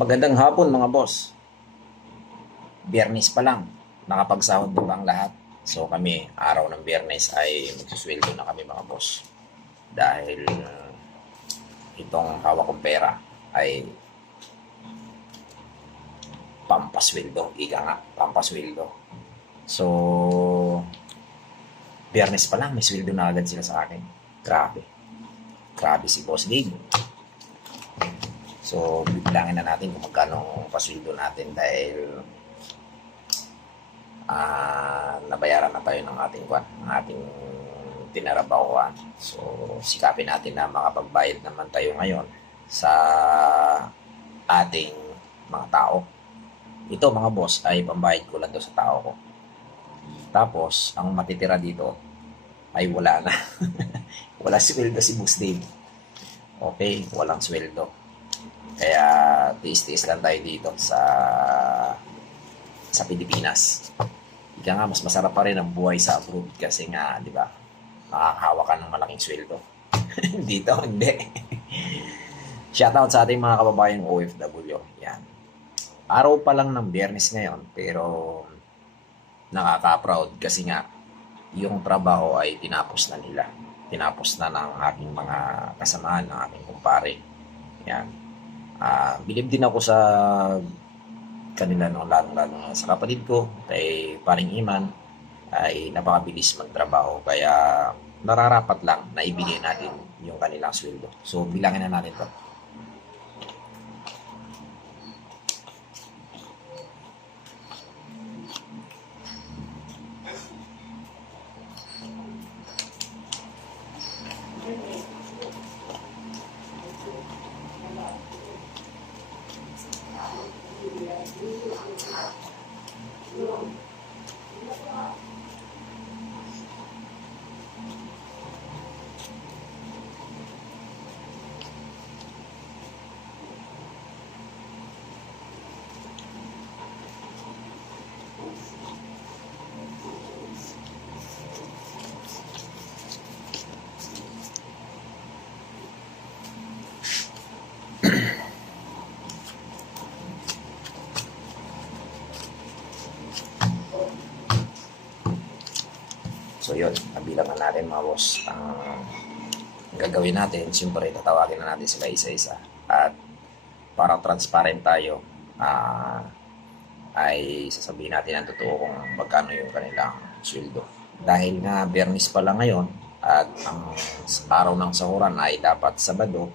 Magandang hapon mga boss. Biyernes pa lang, nakapagsahod na ba ang lahat? So kami, araw ng Biyernes ay magsusweldo na kami mga boss. Dahil itong hawak kong pera ay pampasweldo. Ika nga, pampasweldo. So, Biyernes pa lang, may sweldo na agad sila sa akin. Grabe. Grabe si Boss Gabe. So, bibilangin na natin kung magkano pasweldo natin dahil nabayaran na tayo ng ating tinarabawan. So, sikapin natin na makapagbayad naman tayo ngayon sa ating mga tao. Ito mga boss ay pambayad ko lang to sa tao ko. Tapos, ang matitira dito ay wala na. Wala sweldo si Boss Dave. Okay, walang sweldo. Kaya tiis-tiis lang tayo dito sa Pilipinas. Ika nga, mas masarap pa rin ang buhay sa abroad kasi nga, di ba, makakahawa ka ng malaking sweldo. Dito, hindi. Shoutout sa ating mga kababayang OFW. Yan. Araw pa lang ng Biyernes ngayon, pero nakaka-proud kasi nga, yung trabaho ay tinapos na nila. Tinapos na ng aking mga kasamahan, ng aking kumpare. Yan. Bilib din ako sa kanila, no, lalo sa kapatid ko, kay paring Iman, ay napakabilis magtrabaho. Kaya nararapat lang na ibigay natin yung kanilang sweldo. So, bilangin na natin to. So yun, nabilang na natin mga boss. Ang gagawin natin, siyempre tatawagin na natin sila isa-isa. At para transparent tayo, ay sasabihin natin ang totoo kung magkano yung kanilang sweldo. Dahil nga Biyernes pa lang ngayon at ang araw ng sahuran ay dapat Sabado,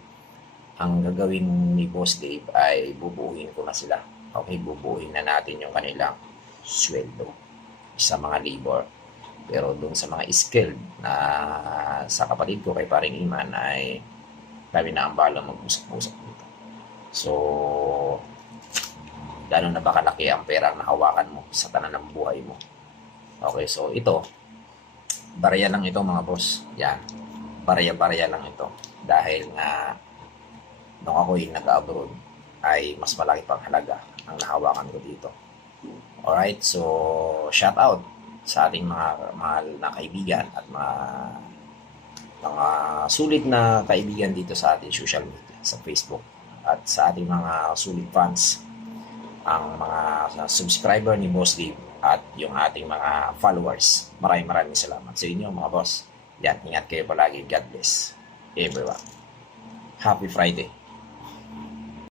ang gagawin ni Boss Dave ay bubuuin ko na sila. Okay, bubuuin na natin yung kanilang sweldo sa mga labor. Pero doon sa mga skilled na sa kapatid ko kay paring Iman ay kami na ang balang mag-usap-usap dito. So, gano'n na ba kalaki ang pera na hawakan mo sa tanan ng buhay mo? Okay, so ito, barya lang ito mga boss. Yan, barya-barya lang ito. Dahil nga, nung ako yung nag-abroad, ay mas malaki pang halaga ang nahawakan ko dito. Alright, so shout out sa ating mga mahal na kaibigan at mga sulit na kaibigan dito sa ating social media, sa Facebook, at sa ating mga sulit fans, ang mga subscriber ni Boss Dave at yung ating mga followers. Maraming salamat sa inyo mga boss. Yan, ingat kayo palagi. God bless everyone. Happy Friday.